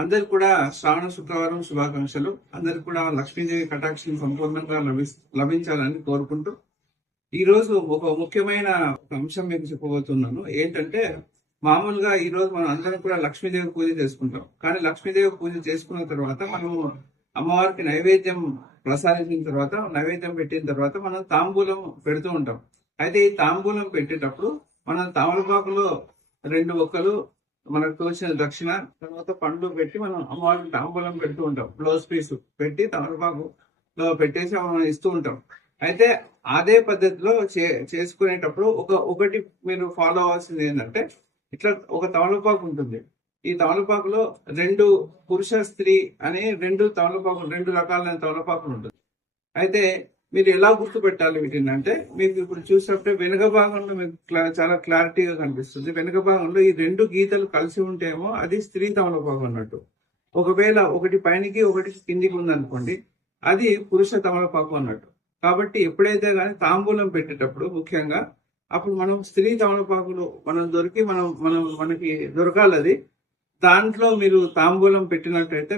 అందరికి కూడా శ్రావణ శుక్రవారం శుభాకాంక్షలు. అందరికి కూడా లక్ష్మీదేవి కటాక్షం సంపూర్ణంగా లభించాలని కోరుకుంటూ ఈ రోజు ఒక ముఖ్యమైన అంశం మీకు చెప్పబోతున్నాను. ఏంటంటే మామూలుగా ఈ రోజు మనం అందరం కూడా లక్ష్మీదేవి పూజ చేసుకుంటాం. కానీ లక్ష్మీదేవి పూజ చేసుకున్న తర్వాత మనము అమ్మవారికి నైవేద్యం ప్రసాదించిన తర్వాత, నైవేద్యం పెట్టిన తర్వాత మనం తాంబూలం పెడుతూ ఉంటాం. అయితే ఈ తాంబూలం పెట్టేటప్పుడు మనం తమలపాకులో 2 ఒక్కలు, మనకు తోచిన దక్షిణ, తర్వాత పండ్లు పెట్టి మనం అమ్మవారికి తాంబూలం పెడుతూ ఉంటాం. బ్లౌజ్ పీస్ పెట్టి తమలపాకులో పెట్టేసి మనం ఇస్తూ ఉంటాం. అయితే అదే పద్ధతిలో చేసుకునేటప్పుడు ఒకటి మీరు ఫాలో అవ్వాల్సింది ఏంటంటే, ఇట్లా ఒక తమలపాకు ఉంటుంది. ఈ తమలపాకులో 2 పురుష స్త్రీ అని 2 రకాలైన తమలపాకులు ఉంటుంది. అయితే మీరు ఎలా గుర్తుపెట్టాలి వీటిని అంటే, మీకు ఇప్పుడు చూసినప్పుడే వెనుక భాగంలో మీకు చాలా క్లారిటీగా కనిపిస్తుంది. వెనుక భాగంలో ఈ 2 గీతలు కలిసి ఉంటేమో అది స్త్రీ తమలపాకు అన్నట్టు. ఒకవేళ ఒకటి పైనకి ఒకటి కిందికి ఉందనుకోండి, అది పురుష తమలపాకు అన్నట్టు. కాబట్టి ఎప్పుడైతే కానీ తాంబూలం పెట్టేటప్పుడు ముఖ్యంగా అప్పుడు మనం స్త్రీ తమలపాకులు మనకి దొరకాలి. అది దాంట్లో మీరు తాంబూలం పెట్టినట్టయితే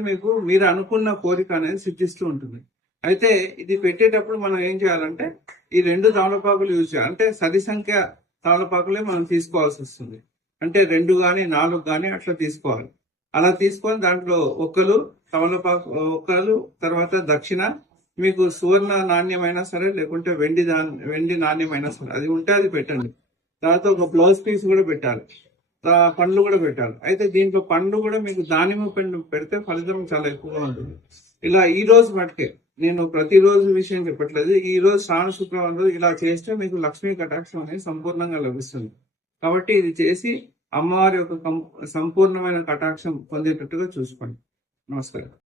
మీరు అనుకున్న కోరిక అనేది సిద్ధిస్తూ ఉంటుంది. అయితే ఇది పెట్టేటప్పుడు మనం ఏం చేయాలంటే ఈ 2 తమలపాకులు యూజ్ చేయాలి. అంటే సరి సంఖ్య తమలపాకులే మనం తీసుకోవాల్సి వస్తుంది. అంటే 2 గాని 4 గాని అట్లా తీసుకోవాలి. అలా తీసుకొని దాంట్లో ఒక్కలు తర్వాత దక్షిణ, మీకు సువర్ణ నాణ్యమైనా సరే లేకుంటే వెండి నాణ్యమైనా సరే అది ఉంటే అది పెట్టండి. తర్వాత ఒక బ్లౌజ్ పీస్ కూడా పెట్టాలి, పండ్లు కూడా పెట్టాలి. అయితే దీంట్లో పండ్లు కూడా మీకు దానిమ్మ పండు పెడితే ఫలితం చాలా ఎక్కువగా ఉంటుంది. ఇలా ఈ రోజు మటుకే, నేను ప్రతిరోజు విషయం చెప్పట్లేదు, ఈ రోజు శ్రావణ శుక్రవారం రోజు ఇలా చేస్తే మీకు లక్ష్మీ కటాక్షం అనేది సంపూర్ణంగా లభిస్తుంది. కాబట్టి ఇది చేసి అమ్మవారి యొక్క సంపూర్ణమైన కటాక్షం పొందేటట్టుగా చూసుకోండి. నమస్కారం.